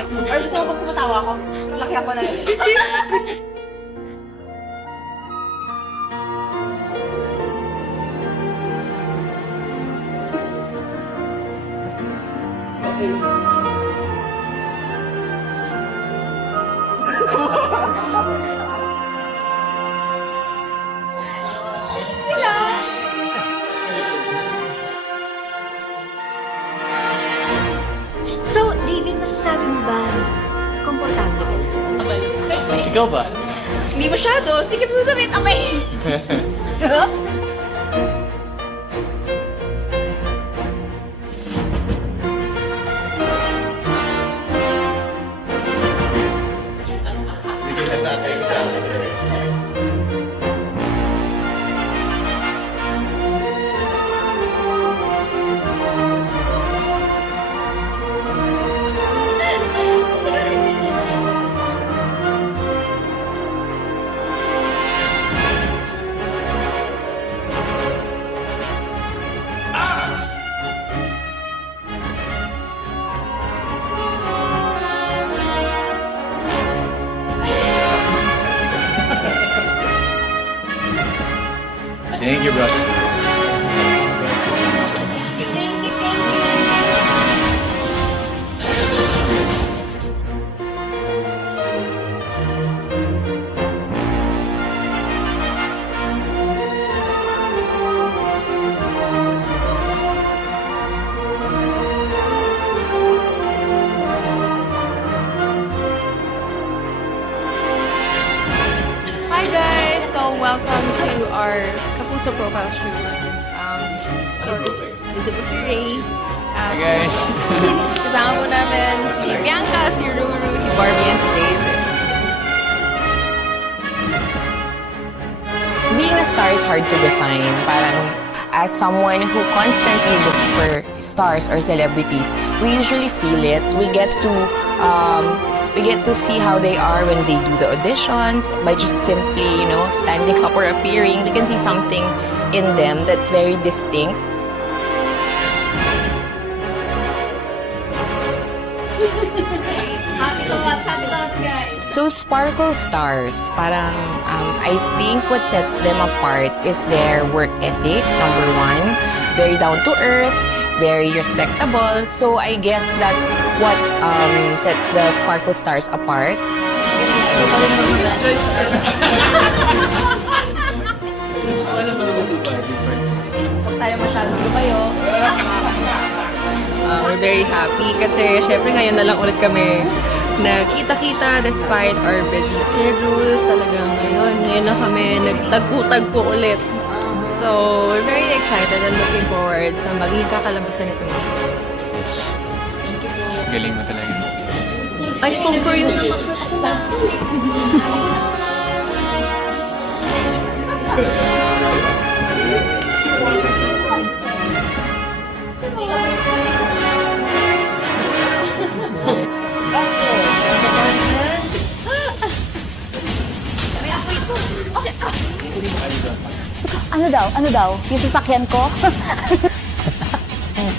Or gusto mo pag tumatawa ako? Laki ako na rin. So, David, masasabi mo ba na komportable ka? Ikaw ba? Hindi masyado. Sige, masasabihin. Okay. Thank you, brother. Hi guys! So, welcome to our Kapuso profile shoot. Dito po si Ray. Hi guys! Kasama po namin si Bianca, si Ruru, si Barbie, and si David. Being a star is hard to define. Parang as someone who constantly looks for stars or celebrities, we usually feel it. We get to see how they are when they do the auditions by just simply, standing up or appearing. We can see something in them that's very distinct. Happy thoughts, guys. So, sparkle stars, parang I think what sets them apart is their work ethic, number one. Very down to earth, very respectable. So, I guess that's what sets the sparkle stars apart. Huwag tayo masyadong lumayo. We're very happy kasi syempre ngayon na lang ulit kami nagkita-kita despite our busy schedules. Talagang ngayon na kami nagtagpo-tagpo ulit. So, we're very excited and looking forward sa magiging kakalabasan nitong show. Yes. Galing mo talaga. I spoke for you. Ano daw? Yung sasakyan ko?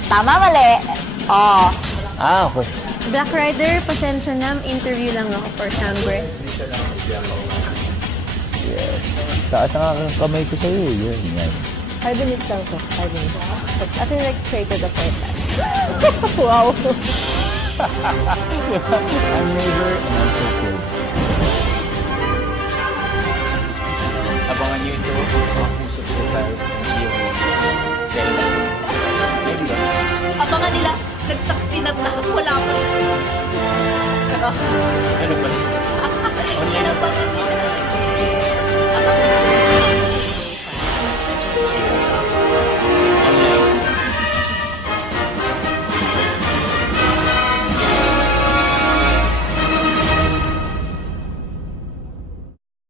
Tama, mali. Oh. Okay. Black Rider, pasensya na. Interview lang ako for Sambre. Yes. Taas ang aking kamay ko sa'yo. Yan. 5 minutes lang to. 5 minutes. I feel like straight to the point. Wow. I'm never and I'm so cool. Abangan niyo ito sa Kapuso profile ng kailan. Abangan nila, nagsaksi na wala pa. Ano ba? Online na ba?